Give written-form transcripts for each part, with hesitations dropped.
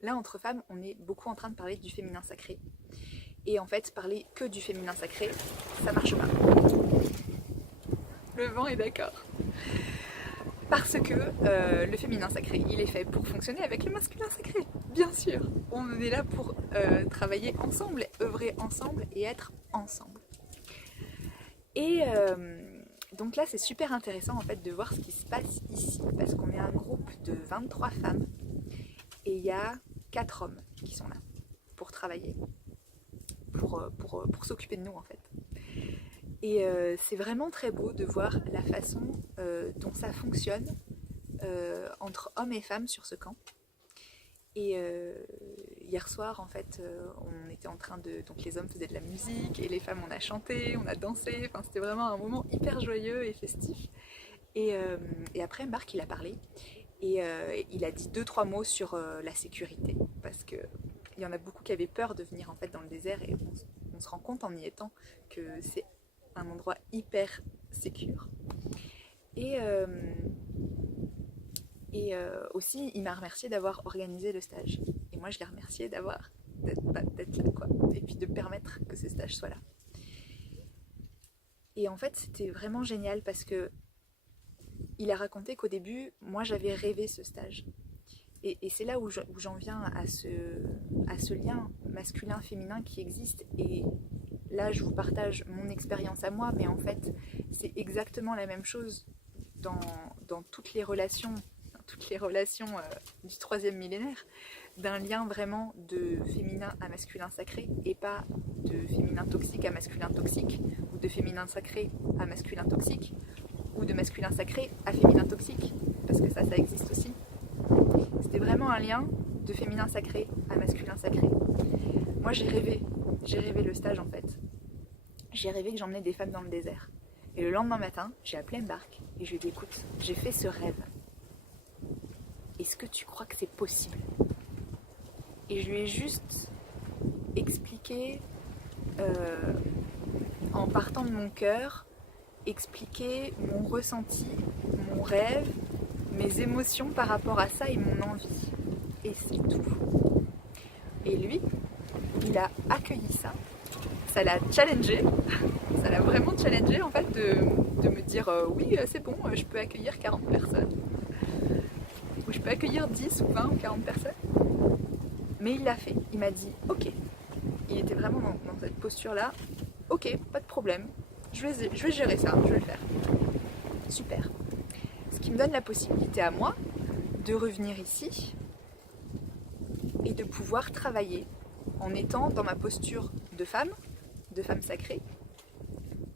là entre femmes, on est beaucoup en train de parler du féminin sacré. Et en fait, parler que du féminin sacré, ça marche pas. Le vent est d'accord. Parce que le féminin sacré, il est fait pour fonctionner avec le masculin sacré, bien sûr. On est là pour travailler ensemble, œuvrer ensemble et être ensemble. Et donc là, c'est super intéressant en fait de voir ce qui se passe ici, parce qu'on est un groupe de 23 femmes et il y a 4 hommes qui sont là pour travailler, pour s'occuper de nous en fait. Et c'est vraiment très beau de voir la façon dont ça fonctionne entre hommes et femmes sur ce camp. Et hier soir, en fait, on était en train de... Donc les hommes faisaient de la musique et les femmes, on a chanté, on a dansé. Enfin, c'était vraiment un moment hyper joyeux et festif. Et après, Marc, il a parlé. Et il a dit 2-3 mots sur la sécurité. Parce que il y en a beaucoup qui avaient peur de venir en fait dans le désert. Et on se rend compte en y étant que c'est un endroit hyper sécure. Et... aussi, il m'a remercié d'avoir organisé le stage. Et moi, je l'ai remercié d'être là, quoi. Et puis de permettre que ce stage soit là. Et en fait, c'était vraiment génial parce que il a raconté qu'au début, moi, j'avais rêvé ce stage. Et c'est là où j'en viens à ce lien masculin-féminin qui existe. Et là, je vous partage mon expérience à moi, mais en fait, c'est exactement la même chose dans toutes les relations du troisième millénaire, d'un lien vraiment de féminin à masculin sacré et pas de féminin toxique à masculin toxique ou de féminin sacré à masculin toxique ou de masculin sacré à féminin toxique, parce que ça existe aussi. C'était vraiment un lien de féminin sacré à masculin sacré. Moi j'ai rêvé le stage en fait. J'ai rêvé que j'emmenais des femmes dans le désert. Et le lendemain matin, j'ai appelé Mbark et je lui ai dit écoute, j'ai fait ce rêve. Est-ce que tu crois que c'est possible? Et je lui ai juste expliqué, en partant de mon cœur, expliqué mon ressenti, mon rêve, mes émotions par rapport à ça et mon envie. Et c'est tout. Et lui, il a accueilli ça. Ça l'a challengé. Ça l'a vraiment challengé en fait de me dire oui, c'est bon, je peux accueillir 40 personnes. Ou je peux accueillir 10 ou 20 ou 40 personnes. Mais il l'a fait. Il m'a dit ok. Il était vraiment dans cette posture-là. Ok, pas de problème. Je vais gérer ça, je vais le faire. Super. Ce qui me donne la possibilité à moi de revenir ici et de pouvoir travailler en étant dans ma posture de femme sacrée.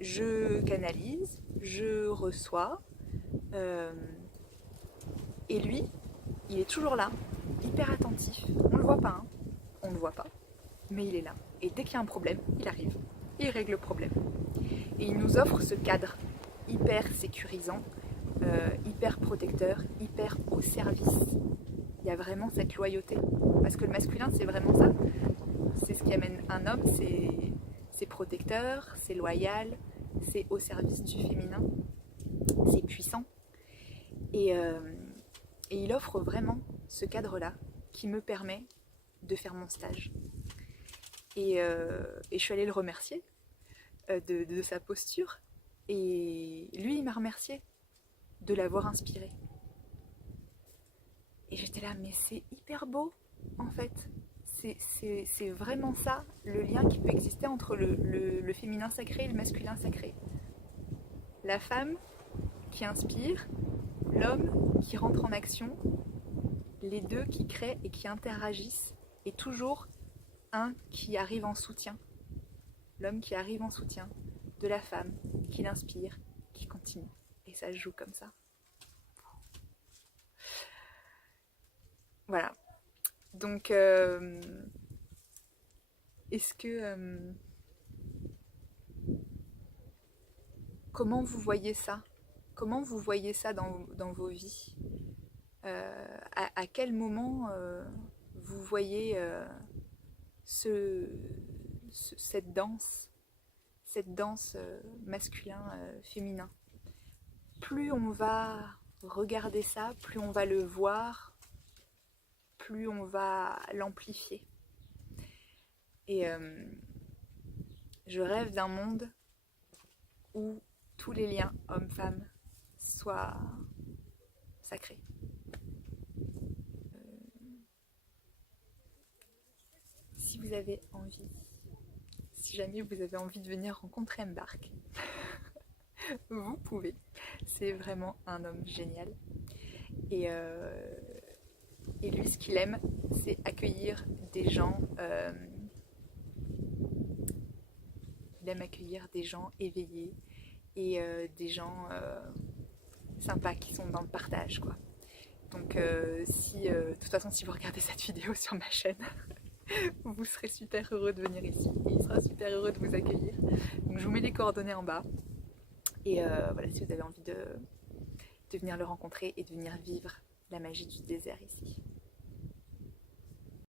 Je canalise, je reçois. Et lui, il est toujours là, hyper attentif. On le voit pas, hein. On le voit pas, mais il est là. Et dès qu'il y a un problème, il arrive. Et il règle le problème. Et il nous offre ce cadre hyper sécurisant, hyper protecteur, hyper au service. Il y a vraiment cette loyauté. Parce que le masculin, c'est vraiment ça. C'est ce qui amène un homme, c'est protecteur, c'est loyal, c'est au service du féminin, c'est puissant. Et il offre vraiment ce cadre-là qui me permet de faire mon stage. Et je suis allée le remercier de sa posture. Et lui, il m'a remercié de l'avoir inspiré. Et j'étais là, mais c'est hyper beau, en fait. C'est vraiment ça, le lien qui peut exister entre le féminin sacré et le masculin sacré. La femme qui inspire, l'homme qui rentre en action, les deux qui créent et qui interagissent, et toujours un qui arrive en soutien. L'homme qui arrive en soutien de la femme, qui l'inspire, qui continue. Et ça se joue comme ça. Voilà. Donc, est-ce que... comment vous voyez ça? Comment vous voyez ça dans vos vies? À quel moment vous voyez cette danse masculin-féminin? Plus on va regarder ça, plus on va le voir, plus on va l'amplifier. Et je rêve d'un monde où tous les liens hommes-femmes soient sacrés. Si vous avez envie, si jamais vous avez envie de venir rencontrer Mbark, vous pouvez. C'est vraiment un homme génial. Et lui, ce qu'il aime, c'est accueillir des gens. Il aime accueillir des gens éveillés et des gens sympas qui sont dans le partage, quoi. Donc, de toute façon, si vous regardez cette vidéo sur ma chaîne, vous serez super heureux de venir ici et il sera super heureux de vous accueillir. Donc, je vous mets les coordonnées en bas. Et voilà, si vous avez envie de venir le rencontrer et de venir vivre la magie du désert ici.